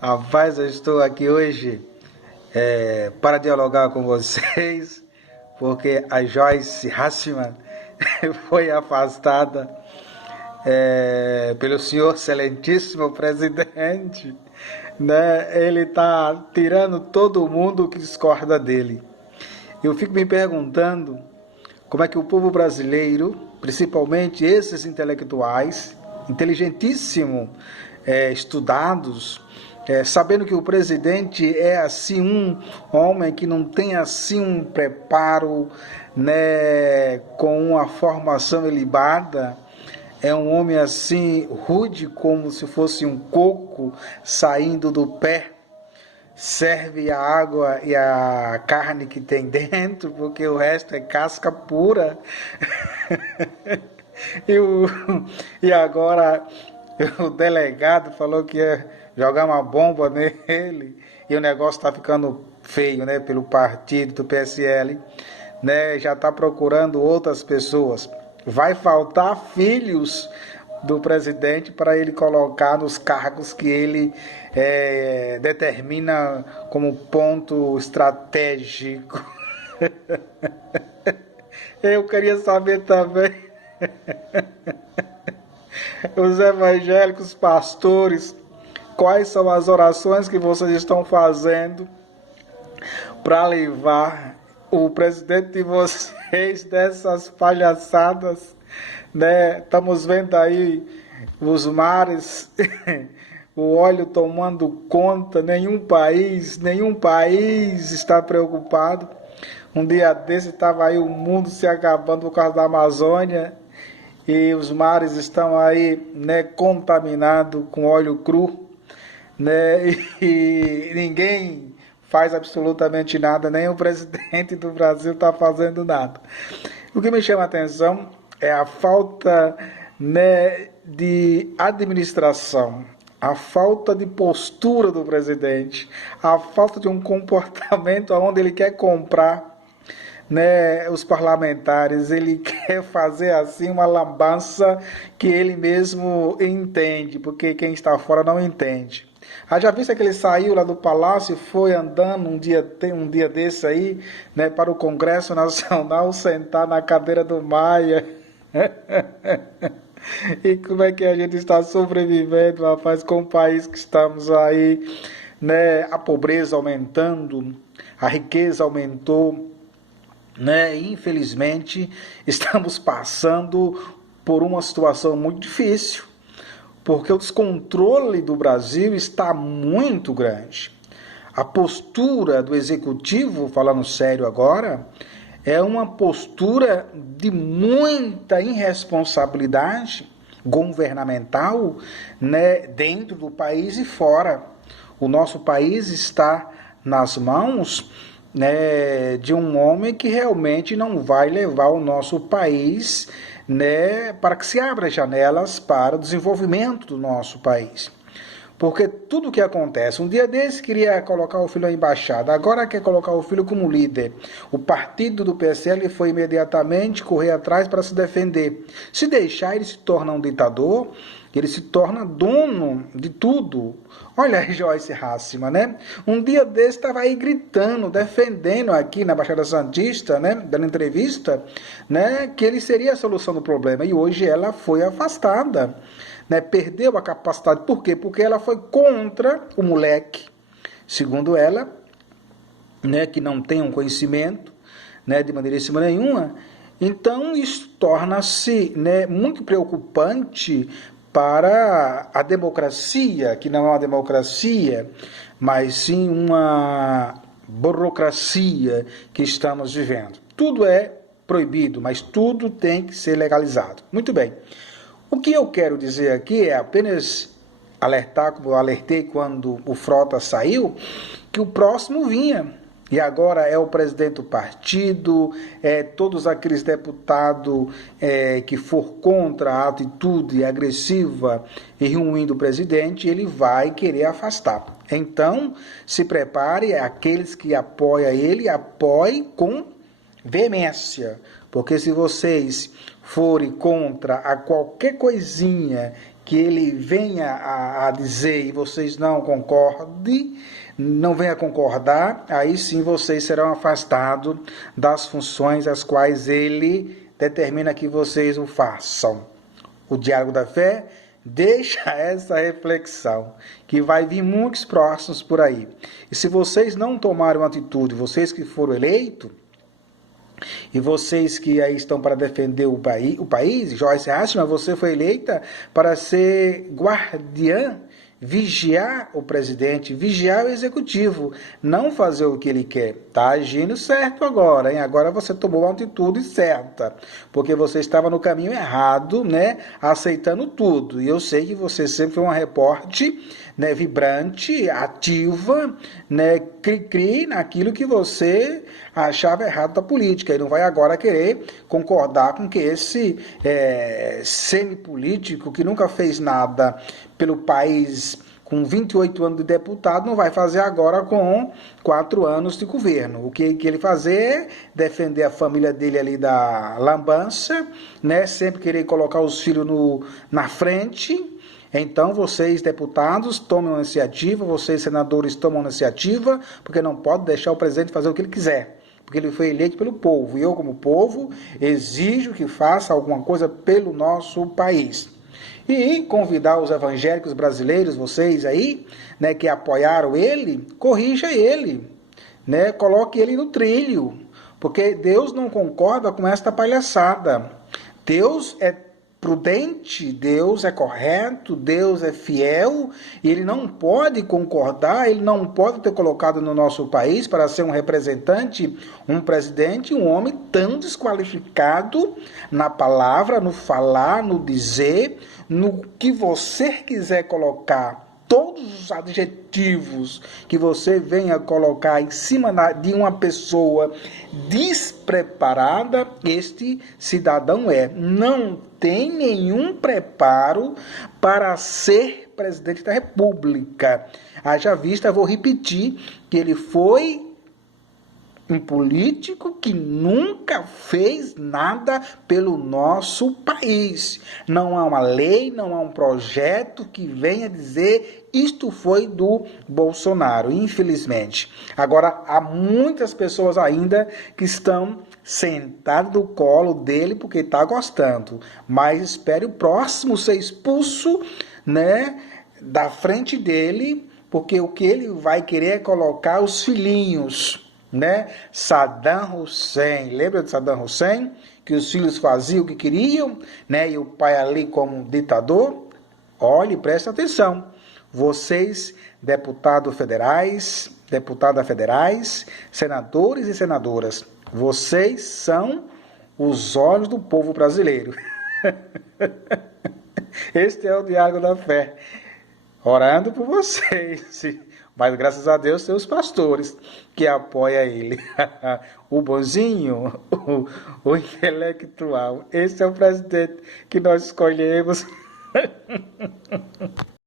Rapaz, eu estou aqui hoje para dialogar com vocês, porque a Joyce Hasselman foi afastada pelo senhor excelentíssimo presidente, né? Ele está tirando todo mundo que discorda dele. Eu fico me perguntando como é que o povo brasileiro, principalmente esses intelectuais, inteligentíssimos, estudados, sabendo que o presidente é assim um homem que não tem assim um preparo, né, com uma formação ilibada, é um homem assim rude como se fosse um coco saindo do pé, serve a água e a carne que tem dentro, porque o resto é casca pura. e, o, e agora o delegado falou que ia jogar uma bomba nele e o negócio está ficando feio, né, pelo partido do PSL, né, já está procurando outras pessoas. Vai faltar filhos do presidente para ele colocar nos cargos que ele determina como ponto estratégico. Eu queria saber também, os evangélicos pastores, quais são as orações que vocês estão fazendo para levar o presidente de vocês dessas palhaçadas, né? Estamos vendo aí os mares, o óleo tomando conta, nenhum país está preocupado. Um dia desse estava aí o mundo se acabando por causa da Amazônia e os mares estão aí, né, contaminados com óleo cru, né? E ninguém faz absolutamente nada, nem o presidente do Brasil está fazendo nada. O que me chama a atenção é a falta, né, de administração, a falta de postura do presidente, a falta de um comportamento onde ele quer comprar, né, os parlamentares, ele quer fazer assim uma lambança que ele mesmo entende, porque quem está fora não entende. Já visto que ele saiu lá do palácio e foi andando um dia desse aí, né, para o Congresso Nacional sentar na cadeira do Maia. E como é que a gente está sobrevivendo, rapaz, com o país que estamos aí, né, a pobreza aumentando, a riqueza aumentou, né? Infelizmente, estamos passando por uma situação muito difícil, porque o descontrole do Brasil está muito grande. A postura do executivo, falando sério agora, é uma postura de muita irresponsabilidade governamental, né, dentro do país e fora. O nosso país está nas mãos, né, de um homem que realmente não vai levar o nosso país, né, para que se abra janelas para o desenvolvimento do nosso país. Porque tudo o que acontece, um dia desse queria colocar o filho na embaixada, agora quer colocar o filho como líder. O partido do PSL foi imediatamente correr atrás para se defender. Se deixar, ele se torna um ditador, ele se torna dono de tudo. Olha a Joyce Hasselman, né? Um dia desse estava aí gritando, defendendo aqui na Baixada Santista, né? Dando entrevista, né? Que ele seria a solução do problema. E hoje ela foi afastada, né? Perdeu a capacidade. Por quê? Porque ela foi contra o moleque, segundo ela, né? Que não tem um conhecimento, né? De maneiríssima nenhuma. Então isso torna-se, né, muito preocupante para a democracia, que não é uma democracia, mas sim uma burocracia que estamos vivendo. Tudo é proibido, mas tudo tem que ser legalizado. Muito bem. O que eu quero dizer aqui é apenas alertar, como eu alertei quando o Frota saiu, que o próximo vinha. E agora é o presidente do partido, todos aqueles deputados que for contra a atitude agressiva e ruim do presidente, ele vai querer afastar. Então, se prepare, aqueles que apoiam ele, apoiem com veemência. Porque se vocês forem contra a qualquer coisinha que ele venha a dizer e vocês não concordem, não venha concordar, aí sim vocês serão afastados das funções as quais ele determina que vocês o façam. O diálogo da fé deixa essa reflexão, que vai vir muitos próximos por aí. E se vocês não tomarem uma atitude, vocês que foram eleitos, e vocês que aí estão para defender o país, Joyce Hasselman, você foi eleita para ser guardiã, vigiar o presidente, vigiar o executivo, não fazer o que ele quer. Está agindo certo agora, hein? Agora você tomou a atitude certa, porque você estava no caminho errado, né? Aceitando tudo. E eu sei que você sempre foi uma repórter, né, vibrante, ativa, né, cri-cri naquilo que você achava errado da política, e não vai agora querer concordar com que esse semipolítico que nunca fez nada pelo país com 28 anos de deputado, não vai fazer agora com 4 anos de governo. O que ele fazer é defender a família dele ali da lambança, né, sempre querer colocar os filhos na frente. Então, vocês, deputados, tomem uma iniciativa, vocês, senadores, tomam uma iniciativa, porque não pode deixar o presidente fazer o que ele quiser, porque ele foi eleito pelo povo, e eu, como povo, exijo que faça alguma coisa pelo nosso país. E convidar os evangélicos brasileiros, vocês aí, né, que apoiaram ele, corrija ele, né, coloque ele no trilho, porque Deus não concorda com esta palhaçada. Deus é prudente, Deus é correto, Deus é fiel, e ele não pode concordar, ele não pode ter colocado no nosso país para ser um representante, um presidente, um homem tão desqualificado na palavra, no falar, no dizer, no que você quiser colocar. Todos os adjetivos que você venha colocar em cima de uma pessoa despreparada, este cidadão não tem nenhum preparo para ser presidente da República. Haja vista, vou repetir, que ele foi um político que nunca fez nada pelo nosso país. Não há uma lei, não há um projeto que venha dizer isto foi do Bolsonaro, infelizmente. Agora, há muitas pessoas ainda que estão sentadas no colo dele porque está gostando. Mas espere o próximo ser expulso, né, da frente dele, porque o que ele vai querer é colocar os filhinhos, né? Saddam Hussein, lembra de Saddam Hussein? Que os filhos faziam o que queriam, né? E o pai ali como ditador. Olhe, preste atenção. Vocês, deputadas federais, senadores e senadoras, vocês são os olhos do povo brasileiro. Este é o Diálogo da Fé. Orando por vocês. Mas graças a Deus tem os pastores que apoiam ele. O bonzinho, o intelectual. Esse é o presidente que nós escolhemos.